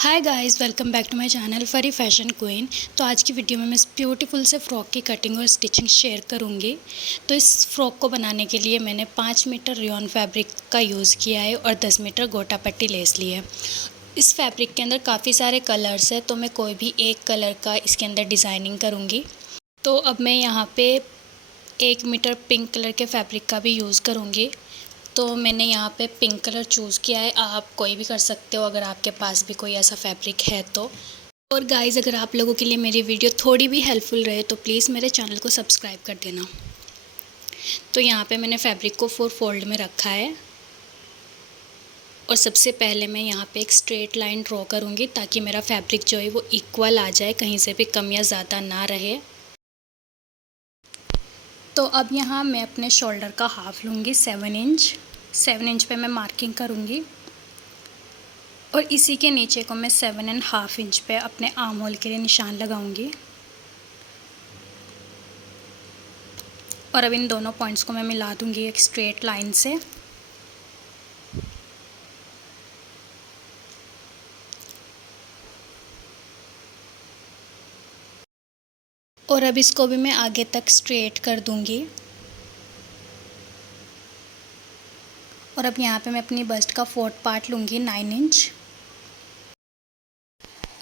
Hi guys, welcome back to my channel Fari fashion queen. तो आज की वीडियो में मैं इस ब्यूटीफुल से फ़्रॉक की कटिंग और स्टिचिंग शेयर करूंगी। तो इस फ़्रॉक को बनाने के लिए मैंने 5 मीटर रेयॉन फैब्रिक का यूज़ किया है और 10 मीटर गोटा पट्टी लेस ली है। इस फैब्रिक के अंदर काफ़ी सारे कलर्स है, तो मैं कोई भी एक कलर का इसके अंदर डिज़ाइनिंग करूँगी। तो अब मैं यहाँ पे 1 मीटर पिंक कलर के फैब्रिक का भी यूज़ करूँगी। तो मैंने यहाँ पे पिंक कलर चूज़ किया है। आप कोई भी कर सकते हो अगर आपके पास भी कोई ऐसा फैब्रिक है तो। और गाइज़, अगर आप लोगों के लिए मेरी वीडियो थोड़ी भी हेल्पफुल रहे तो प्लीज़ मेरे चैनल को सब्सक्राइब कर देना। तो यहाँ पे मैंने फैब्रिक को 4 फोल्ड में रखा है और सबसे पहले मैं यहाँ पे एक स्ट्रेट लाइन ड्रॉ करूँगी ताकि मेरा फैब्रिक जो है वो इक्वल आ जाए, कहीं से भी कम या ज़्यादा ना रहे। तो अब यहाँ मैं अपने शोल्डर का हाफ लूँगी 7 इंच। 7 इंच पे मैं मार्किंग करूँगी और इसी के नीचे को मैं 7.5 इंच पे अपने आर्म होल के लिए निशान लगाऊंगी। और अब इन दोनों पॉइंट्स को मैं मिला दूंगी एक स्ट्रेट लाइन से। और अब इसको भी मैं आगे तक स्ट्रेट कर दूंगी। और अब यहाँ पे मैं अपनी बस्ट का 4th पार्ट लूँगी 9 इंच।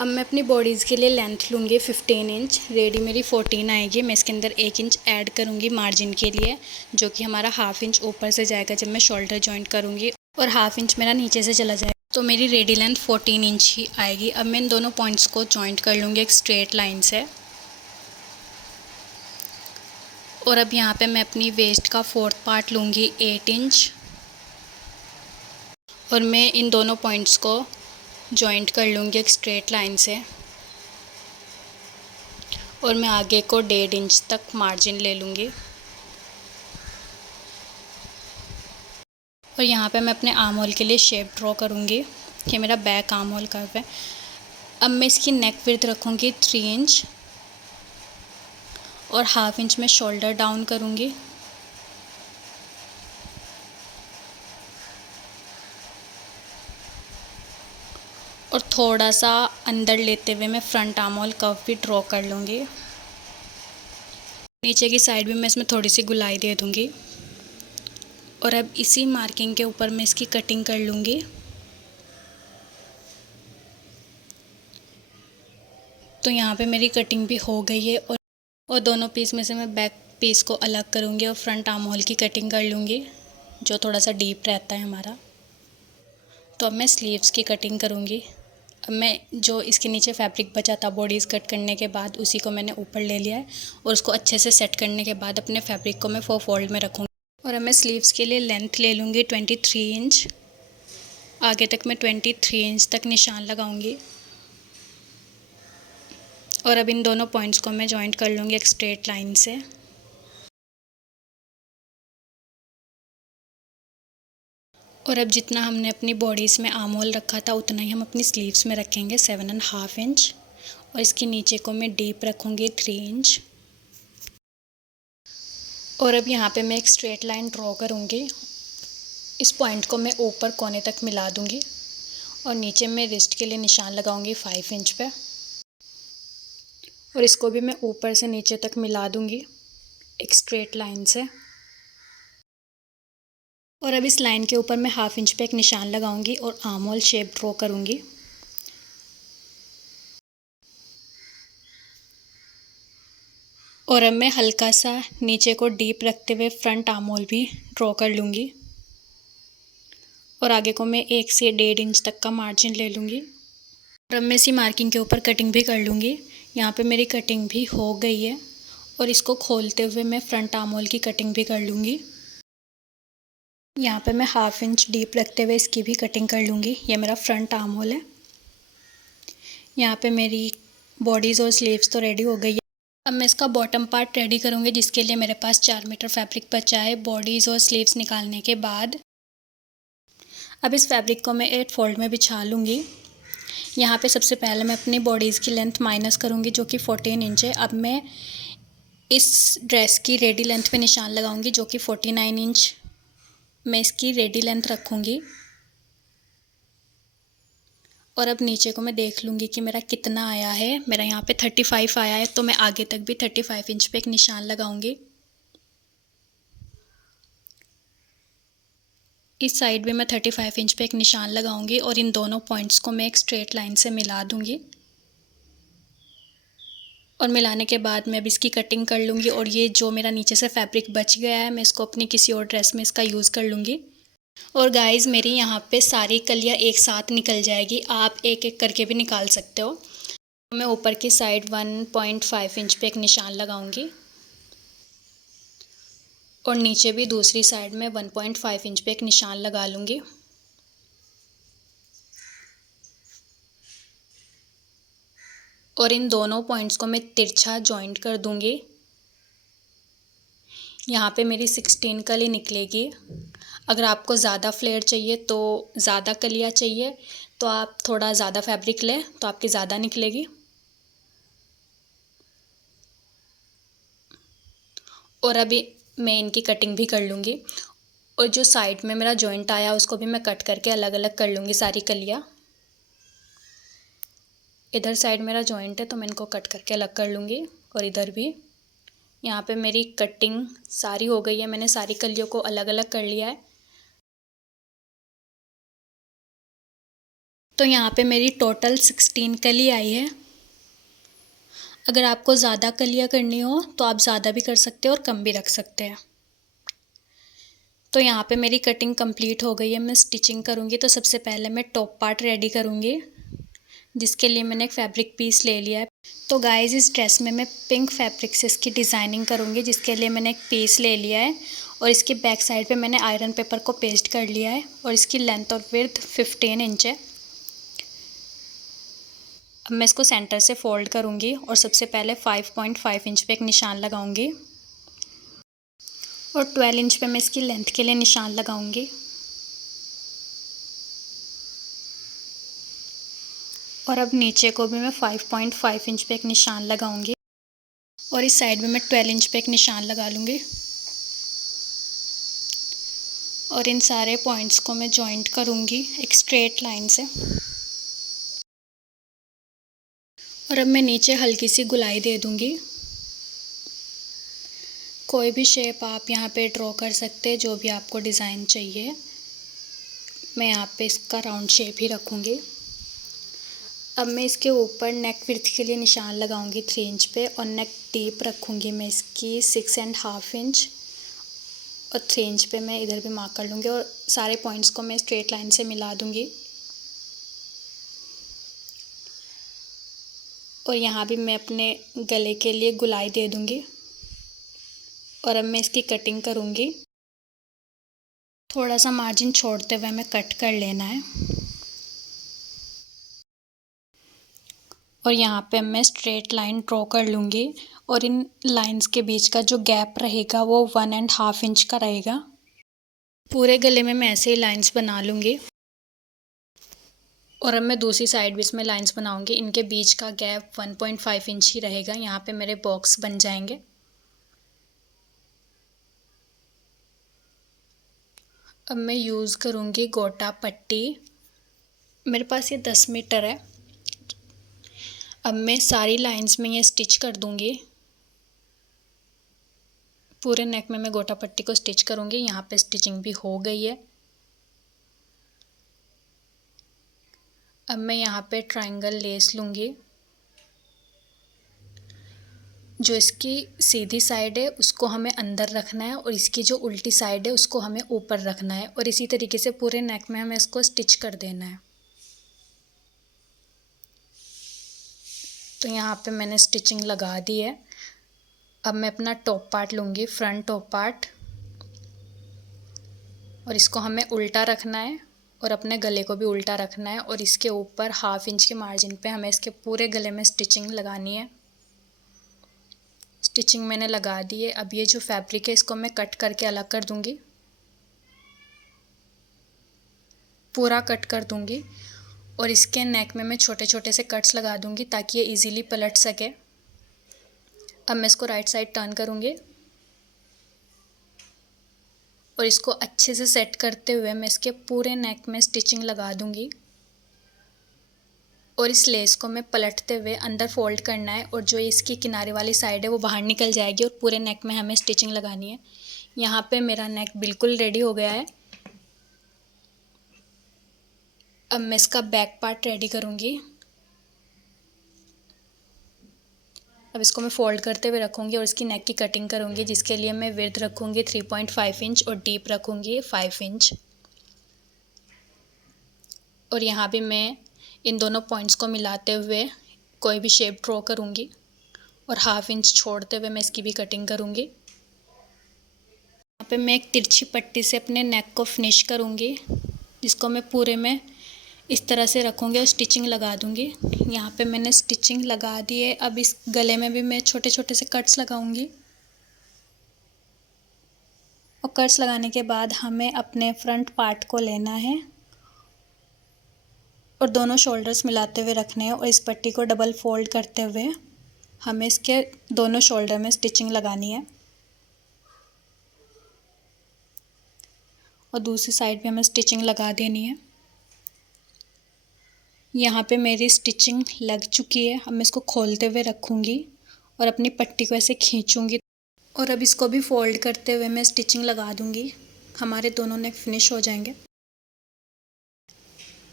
अब मैं अपनी बॉडीज़ के लिए लेंथ लूँगी 15 इंच। रेडी मेरी 14 आएगी। मैं इसके अंदर 1 इंच ऐड करूँगी मार्जिन के लिए, जो कि हमारा हाफ इंच ऊपर से जाएगा जब मैं शोल्डर जॉइंट करूँगी, और हाफ इंच मेरा नीचे से चला जाएगा। तो मेरी रेडी लेंथ 14 इंच ही आएगी। अब मैं इन दोनों पॉइंट्स को जॉइंट कर लूँगी एक स्ट्रेट लाइन से। और अब यहाँ पे मैं अपनी वेस्ट का 4th पार्ट लूँगी 8 इंच और मैं इन दोनों पॉइंट्स को जॉइंट कर लूँगी एक स्ट्रेट लाइन से। और मैं आगे को 1.5 इंच तक मार्जिन ले लूँगी। और यहाँ पे मैं अपने आर्म होल के लिए शेप ड्रॉ करूँगी। ये मेरा बैक आर्म होल कर्व है। अब मैं इसकी नेक विड्थ रखूँगी 3 इंच और हाफ इंच में शोल्डर डाउन करूँगी। और थोड़ा सा अंदर लेते हुए मैं फ्रंट आर्म होल कर्व भी ड्रॉ कर लूँगी। नीचे की साइड भी मैं इसमें थोड़ी सी गुलाई दे दूँगी। और अब इसी मार्किंग के ऊपर मैं इसकी कटिंग कर लूँगी। तो यहाँ पे मेरी कटिंग भी हो गई है। और दोनों पीस में से मैं बैक पीस को अलग करूँगी और फ्रंट आर्म होल की कटिंग कर लूँगी, जो थोड़ा सा डीप रहता है हमारा। तो अब मैं स्लीव्स की कटिंग करूँगी। अब मैं जो इसके नीचे फैब्रिक बचा था बॉडीज़ कट करने के बाद, उसी को मैंने ऊपर ले लिया है और उसको अच्छे से सेट करने के बाद अपने फैब्रिक को मैं 4 फोल्ड में रखूँगी। और अब मैं स्लीव्स के लिए लेंथ ले लूँगी 23 इंच। आगे तक मैं 23 इंच तक निशान लगाऊँगी। और अब इन दोनों पॉइंट्स को मैं जॉइंट कर लूँगी एक स्ट्रेट लाइन से। और अब जितना हमने अपनी बॉडीज़ में आर्म होल रखा था उतना ही हम अपनी स्लीव्स में रखेंगे 7.5 इंच। और इसके नीचे को मैं डीप रखूँगी 3 इंच। और अब यहाँ पे मैं एक स्ट्रेट लाइन ड्रॉ करूँगी। इस पॉइंट को मैं ऊपर कोने तक मिला दूँगी और नीचे मैं रिस्ट के लिए निशान लगाऊँगी 5 इंच पे। और इसको भी मैं ऊपर से नीचे तक मिला दूँगी एक स्ट्रेट लाइन से। और अब इस लाइन के ऊपर मैं हाफ इंच पे एक निशान लगाऊंगी और आर्म होल शेप ड्रॉ करूंगी। और अब मैं हल्का सा नीचे को डीप रखते हुए फ्रंट आर्म होल भी ड्रॉ कर लूँगी। और आगे को मैं 1 से 1.5 इंच तक का मार्जिन ले लूँगी। और अब मैं इसी मार्किंग के ऊपर कटिंग भी कर लूँगी। यहाँ पे मेरी कटिंग भी हो गई है और इसको खोलते हुए मैं फ्रंट आर्म होल की कटिंग भी कर लूँगी। यहाँ पे मैं हाफ इंच डीप रखते हुए इसकी भी कटिंग कर लूँगी। ये मेरा फ्रंट आर्म होल है। यहाँ पे मेरी बॉडीज़ और स्लीव्स तो रेडी हो गई है। अब मैं इसका बॉटम पार्ट रेडी करूँगी, जिसके लिए मेरे पास 4 मीटर फैब्रिक बचा है बॉडीज़ और स्लीव्स निकालने के बाद। अब इस फैब्रिक को मैं 8 फोल्ड में बिछा लूँगी। यहाँ पे सबसे पहले मैं अपनी बॉडीज़ की लेंथ माइनस करूँगी, जो कि 14 इंच है। अब मैं इस ड्रेस की रेडी लेंथ पे निशान लगाऊँगी, जो कि 49 इंच मैं इसकी रेडी लेंथ रखूँगी। और अब नीचे को मैं देख लूँगी कि मेरा कितना आया है। मेरा यहाँ पे 35 आया है, तो मैं आगे तक भी 35 इंच पे एक निशान लगाऊंगी। इस साइड भी मैं 35 इंच पे एक निशान लगाऊंगी और इन दोनों पॉइंट्स को मैं एक स्ट्रेट लाइन से मिला दूंगी। और मिलाने के बाद मैं अब इसकी कटिंग कर लूँगी। और ये जो मेरा नीचे से फैब्रिक बच गया है, मैं इसको अपनी किसी और ड्रेस में इसका यूज़ कर लूँगी। और गाइस, मेरी यहाँ पे सारी कलियाँ एक साथ निकल जाएगी, आप एक एक करके भी निकाल सकते हो। मैं ऊपर की साइड 1.5 इंच पे एक निशान लगाऊंगी और नीचे भी दूसरी साइड में 1.5 इंच पे एक निशान लगा लूँगी। और इन दोनों पॉइंट्स को मैं तिरछा जॉइंट कर दूँगी। यहाँ पे मेरी 16 कली निकलेगी। अगर आपको ज़्यादा फ्लेयर चाहिए, तो ज़्यादा कलियाँ चाहिए, तो आप थोड़ा ज़्यादा फैब्रिक लें तो आपकी ज़्यादा निकलेगी। और अभी मैं इनकी कटिंग भी कर लूँगी। और जो साइड में मेरा जॉइंट आया उसको भी मैं कट करके अलग अलग कर लूँगी सारी कलियाँ। इधर साइड मेरा जॉइंट है तो मैं इनको कट करके अलग कर लूँगी। और इधर भी यहाँ पे मेरी कटिंग सारी हो गई है, मैंने सारी कलियों को अलग अलग कर लिया है। तो यहाँ पे मेरी टोटल 16 कली आई है। अगर आपको ज़्यादा कलियाँ करनी हो तो आप ज़्यादा भी कर सकते हो और कम भी रख सकते हैं। तो यहाँ पे मेरी कटिंग कंप्लीट हो गई है, मैं स्टिचिंग करूँगी। तो सबसे पहले मैं टॉप पार्ट रेडी करूँगी, जिसके लिए मैंने एक फैब्रिक पीस ले लिया है। तो गाइस, इस ड्रेस में मैं पिंक फैब्रिक से इसकी डिज़ाइनिंग करूँगी, जिसके लिए मैंने एक पीस ले लिया है। और इसकी बैक साइड पे मैंने आयरन पेपर को पेस्ट कर लिया है और इसकी लेंथ और विड्थ 15 इंच है। अब मैं इसको सेंटर से फोल्ड करूँगी और सबसे पहले 5.5 इंच पे एक निशान लगाऊँगी और 12 इंच पे मैं इसकी लेंथ के लिए निशान लगाऊँगी। और अब नीचे को भी मैं 5.5 इंच पे एक निशान लगाऊंगी और इस साइड में मैं 12 इंच पे एक निशान लगा लूँगी। और इन सारे पॉइंट्स को मैं जॉइंट करूँगी एक स्ट्रेट लाइन से। और अब मैं नीचे हल्की सी गुलाई दे दूँगी। कोई भी शेप आप यहाँ पे ड्रॉ कर सकते हैं, जो भी आपको डिज़ाइन चाहिए। मैं यहाँ पे इसका राउंड शेप ही रखूँगी। अब मैं इसके ऊपर नेक विड्थ के लिए निशान लगाऊंगी 3 इंच पे और नेक डीप रखूँगी मैं इसकी 6.5 इंच और 3 इंच पे मैं इधर भी मार्क कर लूँगी। और सारे पॉइंट्स को मैं स्ट्रेट लाइन से मिला दूँगी। और यहाँ भी मैं अपने गले के लिए गुलाई दे दूँगी। और अब मैं इसकी कटिंग करूँगी। थोड़ा सा मार्जिन छोड़ते हुए हमें कट कर लेना है। और यहाँ पे मैं स्ट्रेट लाइन ड्रॉ कर लूँगी और इन लाइंस के बीच का जो गैप रहेगा वो 1.5 इंच का रहेगा। पूरे गले में मैं ऐसे ही लाइंस बना लूँगी। और अब मैं दूसरी साइड भी इसमें लाइंस बनाऊँगी। इनके बीच का गैप 1.5 इंच ही रहेगा। यहाँ पे मेरे बॉक्स बन जाएंगे। अब मैं यूज़ करूँगी गोटा पट्टी। मेरे पास ये 10 मीटर है। अब मैं सारी लाइंस में ये स्टिच कर दूँगी। पूरे नेक में मैं गोटा पट्टी को स्टिच करूँगी। यहाँ पे स्टिचिंग भी हो गई है। अब मैं यहाँ पे ट्रायंगल लेस लूँगी। जो इसकी सीधी साइड है उसको हमें अंदर रखना है और इसकी जो उल्टी साइड है उसको हमें ऊपर रखना है। और इसी तरीके से पूरे नेक में हमें इसको स्टिच कर देना है। तो यहाँ पे मैंने स्टिचिंग लगा दी है। अब मैं अपना टॉप पार्ट लूँगी, फ्रंट टॉप पार्ट, और इसको हमें उल्टा रखना है और अपने गले को भी उल्टा रखना है। और इसके ऊपर 1/2 इंच के मार्जिन पे हमें इसके पूरे गले में स्टिचिंग लगानी है। स्टिचिंग मैंने लगा दी है। अब ये जो फैब्रिक है इसको मैं कट करके अलग कर दूँगी, पूरा कट कर दूँगी। और इसके नेक में मैं छोटे छोटे से कट्स लगा दूँगी ताकि ये इजीली पलट सके। अब मैं इसको राइट साइड टर्न करूँगी और इसको अच्छे से सेट करते हुए मैं इसके पूरे नेक में स्टिचिंग लगा दूँगी। और इस लेस को मैं पलटते हुए अंदर फोल्ड करना है और जो इसकी किनारे वाली साइड है वो बाहर निकल जाएगी और पूरे नेक में हमें स्टिचिंग लगानी है। यहाँ पे मेरा नेक बिल्कुल रेडी हो गया है। अब मैं इसका बैक पार्ट रेडी करूँगी। अब इसको मैं फोल्ड करते हुए रखूँगी और इसकी नेक की कटिंग करूँगी, जिसके लिए मैं विड्थ रखूँगी 3.5 इंच और डीप रखूँगी 5 इंच। और यहाँ भी मैं इन दोनों पॉइंट्स को मिलाते हुए कोई भी शेप ड्रॉ करूँगी और हाफ इंच छोड़ते हुए मैं इसकी भी कटिंग करूँगी। यहाँ पे मैं एक तिरछी पट्टी से अपने नेक को फिनिश करूँगी, जिसको मैं पूरे में इस तरह से रखूँगी और स्टिचिंग लगा दूँगी। यहाँ पे मैंने स्टिचिंग लगा दी है। अब इस गले में भी मैं छोटे छोटे से कट्स लगाऊँगी और कट्स लगाने के बाद हमें अपने फ्रंट पार्ट को लेना है और दोनों शोल्डर्स मिलाते हुए रखने हैं और इस पट्टी को डबल फोल्ड करते हुए हमें इसके दोनों शोल्डर में स्टिचिंग लगानी है और दूसरी साइड भी हमें स्टिचिंग लगा देनी है। यहाँ पे मेरी स्टिचिंग लग चुकी है। अब मैं इसको खोलते हुए रखूँगी और अपनी पट्टी को ऐसे खींचूँगी और अब इसको भी फोल्ड करते हुए मैं स्टिचिंग लगा दूँगी। हमारे दोनों नेक फिनिश हो जाएंगे।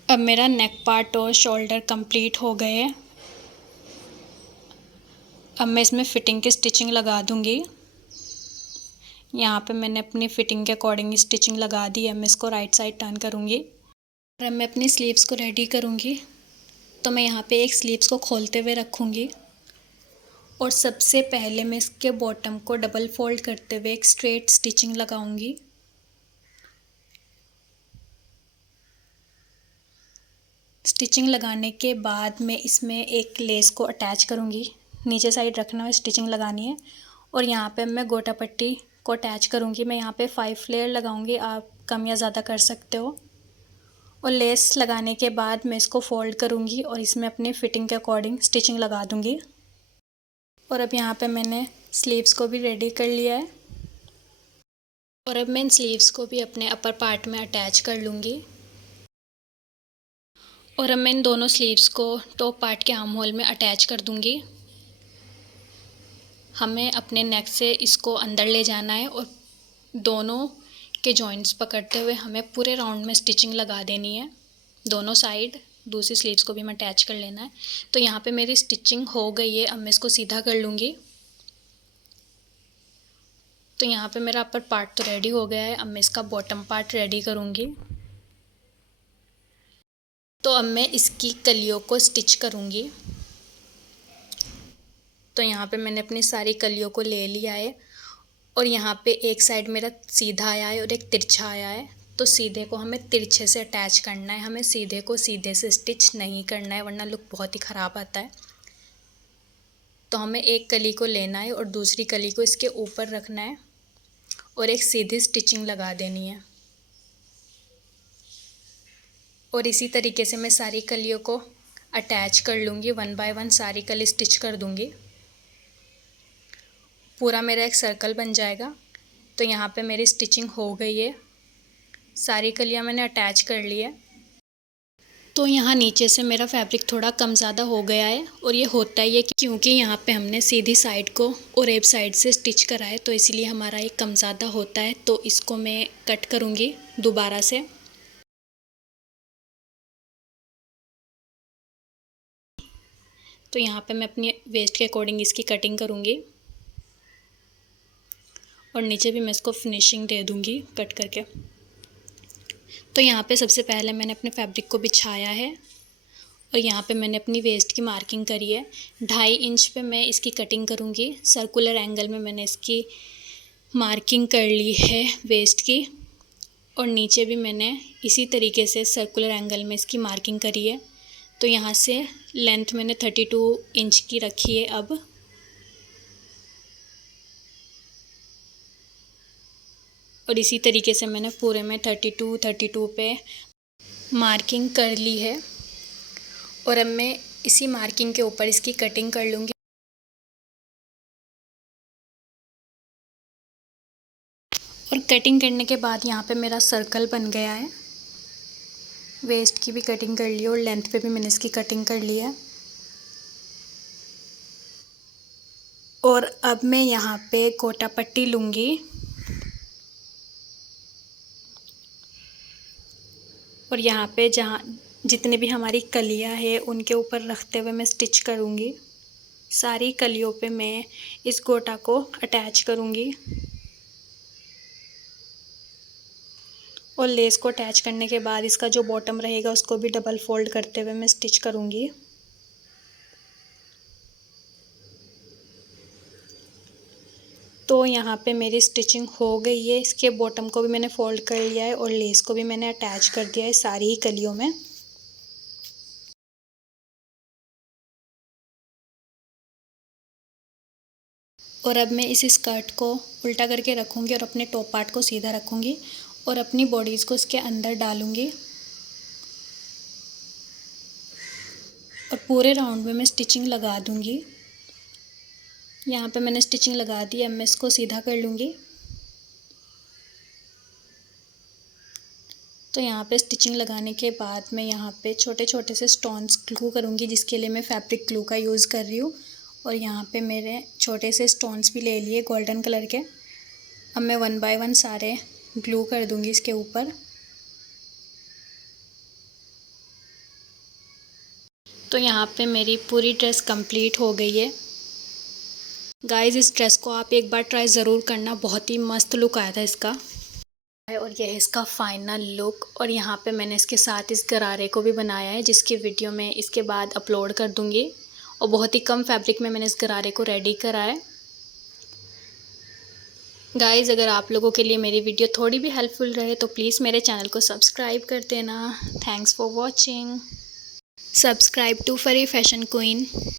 अब मेरा नेक पार्ट और शोल्डर कंप्लीट हो गए हैं। अब मैं इसमें फ़िटिंग की स्टिचिंग लगा दूँगी। यहाँ पे मैंने अपनी फ़िटिंग के अकॉर्डिंग स्टिचिंग लगा दी है। मैं इसको राइट साइड टर्न करूँगी और अब मैं अपनी स्लीव्स को रेडी करूँगी। तो मैं यहाँ पे एक स्लीव्स को खोलते हुए रखूँगी और सबसे पहले मैं इसके बॉटम को डबल फोल्ड करते हुए एक स्ट्रेट स्टिचिंग लगाऊँगी। स्टिचिंग लगाने के बाद मैं इसमें एक लेस को अटैच करूँगी। नीचे साइड रखना है, स्टिचिंग लगानी है और यहाँ पे मैं गोटा पट्टी को अटैच करूँगी। मैं यहाँ पे 5 लेयर लगाऊँगी, आप कम या ज़्यादा कर सकते हो। और लेस लगाने के बाद मैं इसको फोल्ड करूँगी और इसमें अपनी फ़िटिंग के अकॉर्डिंग स्टिचिंग लगा दूँगी। और अब यहाँ पे मैंने स्लीव्स को भी रेडी कर लिया है और अब मैं इन स्लीव्स को भी अपने अपर पार्ट में अटैच कर लूँगी। और अब मैं इन दोनों स्लीव्स को टॉप पार्ट के आर्म होल में अटैच कर दूँगी। हमें अपने नेक से इसको अंदर ले जाना है और दोनों के जॉइंट्स पकड़ते हुए हमें पूरे राउंड में स्टिचिंग लगा देनी है दोनों साइड। दूसरी स्लीव्स को भी हमें अटैच कर लेना है। तो यहाँ पे मेरी स्टिचिंग हो गई है। अब मैं इसको सीधा कर लूँगी। तो यहाँ पे मेरा अपर पार्ट तो रेडी हो गया है। अब मैं इसका बॉटम पार्ट रेडी करूँगी। तो अब मैं इसकी कलियों को स्टिच करूँगी। तो यहाँ पे मैंने अपनी सारी कलियों को ले लिया है और यहाँ पे एक साइड मेरा सीधा आया है और एक तिरछा आया है। तो सीधे को हमें तिरछे से अटैच करना है, हमें सीधे को सीधे से स्टिच नहीं करना है, वरना लुक बहुत ही ख़राब आता है। तो हमें एक कली को लेना है और दूसरी कली को इसके ऊपर रखना है और एक सीधी स्टिचिंग लगा देनी है। और इसी तरीके से मैं सारी कलियों को अटैच कर लूँगी। 1 बाय 1 सारी कली स्टिच कर दूँगी। पूरा मेरा एक सर्कल बन जाएगा। तो यहाँ पे मेरी स्टिचिंग हो गई है। सारी कलियाँ मैंने अटैच कर ली है। तो यहाँ नीचे से मेरा फैब्रिक थोड़ा कम ज़्यादा हो गया है और ये होता ही है क्योंकि यहाँ पे हमने सीधी साइड को और एक साइड से स्टिच करा है, तो इसीलिए हमारा ये कम ज़्यादा होता है। तो इसको मैं कट करूँगी दोबारा से। तो यहाँ पे मैं अपनी वेस्ट के अकॉर्डिंग इसकी कटिंग करूँगी और नीचे भी मैं इसको फिनिशिंग दे दूँगी कट करके। तो यहाँ पे सबसे पहले मैंने अपने फैब्रिक को बिछाया है और यहाँ पे मैंने अपनी वेस्ट की मार्किंग करी है। 2.5 इंच पे मैं इसकी कटिंग करूँगी। सर्कुलर एंगल में मैंने इसकी मार्किंग कर ली है वेस्ट की और नीचे भी मैंने इसी तरीके से सर्कुलर एंगल में इसकी मार्किंग करी है। तो यहाँ से लेंथ मैंने 32 इंच की रखी है अब। और इसी तरीके से मैंने पूरे में 32 पे मार्किंग कर ली है और अब मैं इसी मार्किंग के ऊपर इसकी कटिंग कर लूँगी। और कटिंग करने के बाद यहाँ पे मेरा सर्कल बन गया है। वेस्ट की भी कटिंग कर ली है और लेंथ पे भी मैंने इसकी कटिंग कर ली है। और अब मैं यहाँ पे गोटा पट्टी लूँगी और यहाँ पे जहाँ जितने भी हमारी कलियाँ हैं उनके ऊपर रखते हुए मैं स्टिच करूँगी। सारी कलियों पे मैं इस गोटा को अटैच करूँगी और लेस को अटैच करने के बाद इसका जो बॉटम रहेगा उसको भी डबल फोल्ड करते हुए मैं स्टिच करूँगी। तो यहाँ पे मेरी स्टिचिंग हो गई है। इसके बॉटम को भी मैंने फोल्ड कर लिया है और लेस को भी मैंने अटैच कर दिया है सारी ही कलियों में। और अब मैं इस स्कर्ट को उल्टा करके रखूँगी और अपने टॉप पार्ट को सीधा रखूँगी और अपनी बॉडीज़ को इसके अंदर डालूँगी और पूरे राउंड में मैं स्टिचिंग लगा दूँगी। यहाँ पे मैंने स्टिचिंग लगा दी। अब मैं इसको सीधा कर लूँगी। तो यहाँ पे स्टिचिंग लगाने के बाद मैं यहाँ पे छोटे छोटे से स्टोन्स ग्लू करूँगी, जिसके लिए मैं फैब्रिक ग्लू का यूज़ कर रही हूँ। और यहाँ पे मेरे छोटे से स्टोन्स भी ले लिए गोल्डन कलर के। अब मैं 1 बाय 1 सारे ग्लू कर दूँगी इसके ऊपर। तो यहाँ पे मेरी पूरी ड्रेस कंप्लीट हो गई है। गाइज़, इस ड्रेस को आप एक बार ट्राई ज़रूर करना, बहुत ही मस्त लुक आया था इसका। और यह है इसका फाइनल लुक। और यहाँ पे मैंने इसके साथ इस गरारे को भी बनाया है, जिसकी वीडियो मैं इसके बाद अपलोड कर दूँगी। और बहुत ही कम फैब्रिक में मैंने इस गरारे को रेडी करा है। गाइज़, अगर आप लोगों के लिए मेरी वीडियो थोड़ी भी हेल्पफुल रहे तो प्लीज़ मेरे चैनल को सब्सक्राइब कर देना। Thanks for watching. Subscribe to Fari fashion queen.